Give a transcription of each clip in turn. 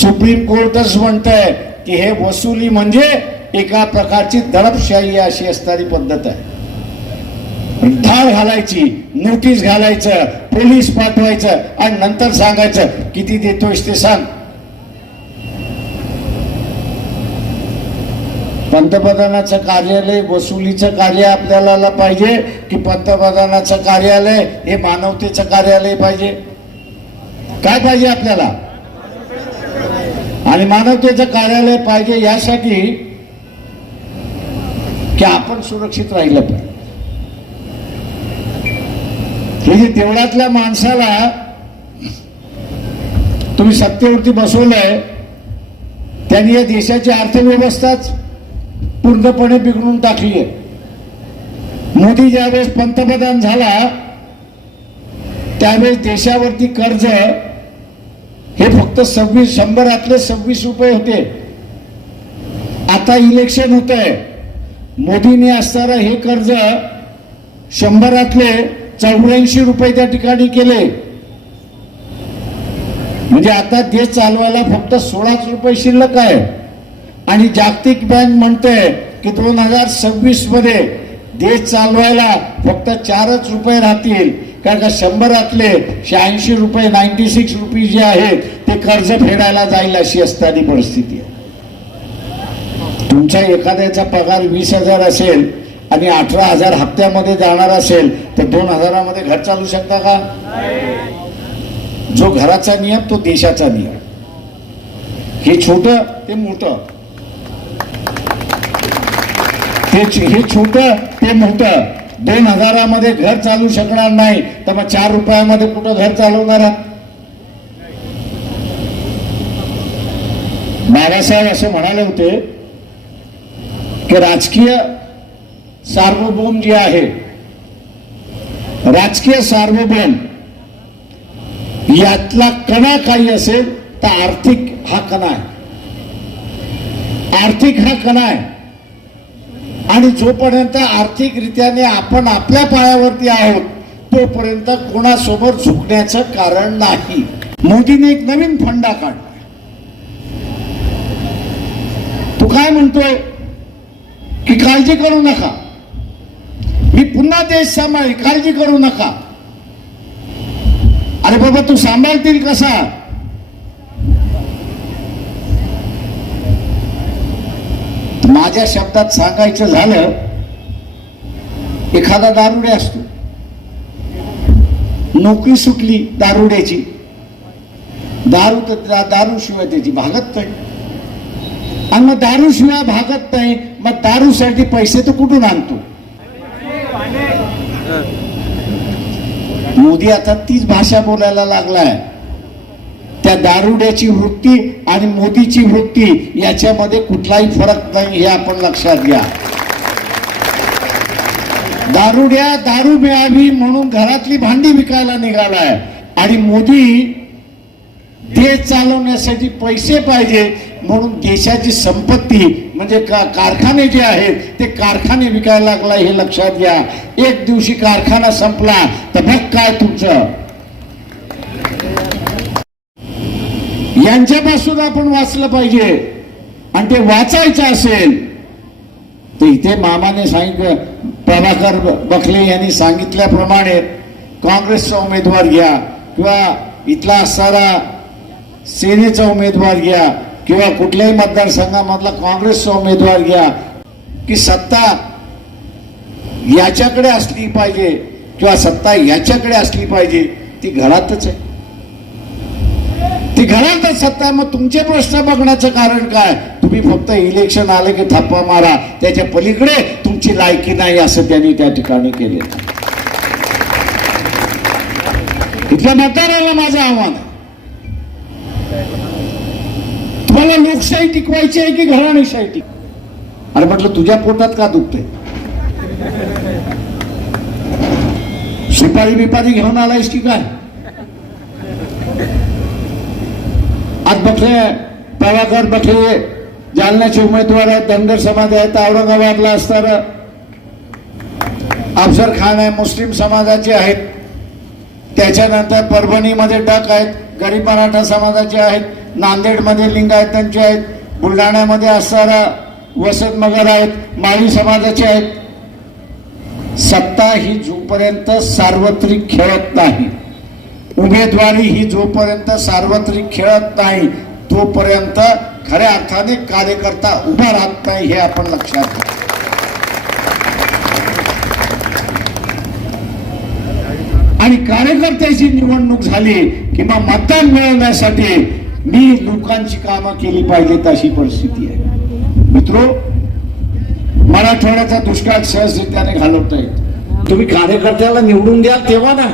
Supreme कोर्टच म्हणतंय की हे वसुली म्हणजे एका प्रकारची दडपशाही अशी असणारी पद्धत आहे. धाड घालायची, नोटीस घालायचं, पोलीस पाठवायचं आणि नंतर सांगायचं किती देतोयस ते सांग. पंतप्रधानाचं कार्यालय वसुलीचं कार्य आपल्याला पाहिजे की पंतप्रधानाचं कार्यालय हे मानवतेचं कार्यालय पाहिजे? काय पाहिजे आपल्याला? आणि मानवतेचं कार्यालय पाहिजे यासाठी की आपण सुरक्षित राहिलं पाहिजे. म्हणजे तेवढ्यातल्या माणसाला तुम्ही सत्तेवरती बसवलंय, त्यांनी या देशाची अर्थव्यवस्थाच पूर्णपणे बिघडून टाकली आहे. मोदी ज्यावेळेस पंतप्रधान झाला त्यावेळेस देशावरती कर्ज हे फक्त 100 रुपये होते. आता इलेक्शन होत आहे, मोदीने असणारं हे कर्ज 100 रुपये त्या ठिकाणी केले. म्हणजे आता देश चालवायला फक्त 16 रुपये शिल्लक आहे. आणि जागतिक बँक म्हणते की 2026 मध्ये देश चालवायला फक्त 4 रुपये राहतील, कारण का 100 रुपये 96 रुपये जे आहेत ते कर्ज फेडायला जाईल अशी असणारी परिस्थिती आहे. तुमच्या एखाद्याचा पगार 20,000 असेल आणि 18,000 हप्त्यामध्ये जाणार असेल तर 2,000 मध्ये घर चालू शकता का? जो घराचा नियम तो देशाचा नियम. हे छोटं ते मोठं, हे छोटं ते मोठं. 2,000 मध्ये घर चालू शकणार नाही तर मग 4 रुपयामध्ये कुठं घर चालवणार आहात? बाबासाहेब असे म्हणाले होते की राजकीय सार्वभौम जे आहे, राजकीय सार्वभौम यातला कणा काही असेल तर आर्थिक हा कणा आहे. आर्थिक हा कणा आहे. आणि जोपर्यंत आर्थिकरित्याने आपण आपल्या पायावरती आहोत तोपर्यंत कोणासोबत झुकण्याचं कारण नाही. मोदीने एक नवीन फंडा काढला. तू काय म्हणतोय की काळजी करू नका, मी पुन्हा देश सांभाळेल, काळजी करू नका. अरे बाबा तू सांभाळतील कसा? माझ्या शब्दात सांगायचं झालं, एखादा दारुडे असतो, नोकरी सुटली दारुड्याची, दारू शिवाय त्याची भागत नाही. आणि मग दारू शिवाय भागत नाही, मग दारूसाठी पैसे तो कुठून आणतो? मोदी आता तीच भाषा बोलायला लागलाय. त्या दारुड्याची वृत्ती आणि मोदीची वृत्ती याच्यामध्ये कुठलाही फरक नाही हे आपण लक्षात घ्या. दारुड्या दारू मिळावी म्हणून घरातली भांडी विकायला निघालाय आणि मोदी देश चालवण्यासाठी पैसे पाहिजे म्हणून देशाची संपत्ती म्हणजे कारखाने जे आहेत ते कारखाने विकायला लागला हे लक्षात घ्या. एक दिवशी कारखाना संपला तर बघ काय तुमचं. यांच्यापासून आपण वाचलं पाहिजे. आणि ते वाचायचं असेल तर इथे मामाने सांगितलं, प्रभाकर बखले यांनी सांगितल्याप्रमाणे काँग्रेसचा उमेदवार घ्या किंवा इथला असणारा सेनेचा उमेदवार घ्या किंवा कुठल्याही मतदारसंघामधला काँग्रेसचा उमेदवार घ्या, की सत्ता याच्याकडे असली पाहिजे किंवा सत्ता याच्याकडे असली पाहिजे. ती घरातच आहे, ती घरातच सत्ता. मग तुमचे प्रश्न बघण्याचं कारण काय? तुम्ही फक्त इलेक्शन आले की थप्पा मारा, त्याच्या पलीकडे तुमची लायकी नाही असं त्यांनी त्या ठिकाणी केले. इथल्या मतदाराला माझं आव्हान आहे, तुम्हाला लोकशाही टिकवायची आहे की घराणेशाही टिक? अरे म्हटलं तुझ्या पोटात का दुखते? सुपारी बिपारी घेऊन आलायस की काय? आज बखले प्रभाकर बखले जालन्याचे उमेदवार आहेत, धनगर समाज आहेत, औरंगाबादला असणार अफजल खान आहे, मुस्लिम समाजाचे आहेत. त्याच्यानंतर परभणीमध्ये टक आहेत, गरीब मराठा समाजाचे आहेत, नांदेडमध्ये लिंगायतांचे आहेत, बुलढाण्यामध्ये असणारा वसत मगर आहेत, माळी समाजाचे आहेत. सत्ता ही जोपर्यंत सार्वत्रिक खेळत नाही, उमेदवारी ही जोपर्यंत सार्वत्रिक खेळत नाही, तोपर्यंत खऱ्या अर्थाने कार्यकर्ता उभा राहत नाही, हे आपण लक्षात घ्या. आणि कार्यकर्त्याची निवडणूक झाली किंवा मतदान मिळवण्यासाठी मी लोकांची कामं केली पाहिजेत अशी परिस्थिती आहे. मित्रो, मराठवाड्याचा दुष्काळ सहजरित्याने घालवता येतो. तुम्ही कार्यकर्त्याला निवडून द्या तेव्हा ना.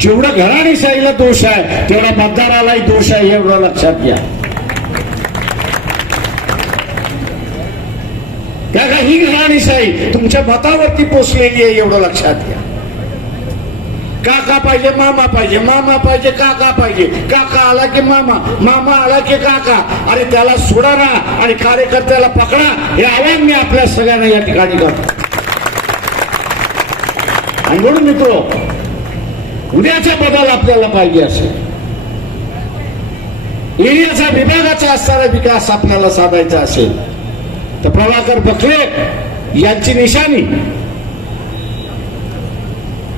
जेवढा घराणेशाहीला दोष आहे तेवढा मतदारालाही दोष आहे, एवढं लक्षात घ्या. का ही घराणेशाही तुमच्या मतावरती पोचलेली आहे, एवढं लक्षात घ्या. काका पाहिजे, मामा पाहिजे, मामा पाहिजे, काका पाहिजे, काका आला की मामा, मामा आला की काका. अरे त्याला सोडा ना आणि कार्यकर्त्याला पकडा, हे आव्हान मी आपल्या सगळ्यांना या ठिकाणी करतो. आणि म्हणून मित्रो, उद्याचा बदल आपल्याला पाहिजे असेल, एरियाचा विभागाचा असणारा विकास आपल्याला साधायचा असेल तर प्रभाकर बखले यांची निशाणी,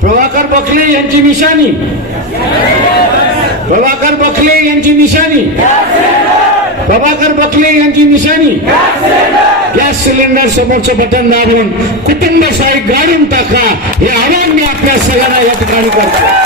प्रभाकर बखले यांची निशाणी, प्रभाकर बखले यांची निशाणी, प्रभाकर बखले यांची निशाणी गॅस सिलेंडर समोरचं बटन दाबून कुटुंबशाही गाडून टाका, हे आवाहन मी आपल्या सगळ्यांना या ठिकाणी करतो.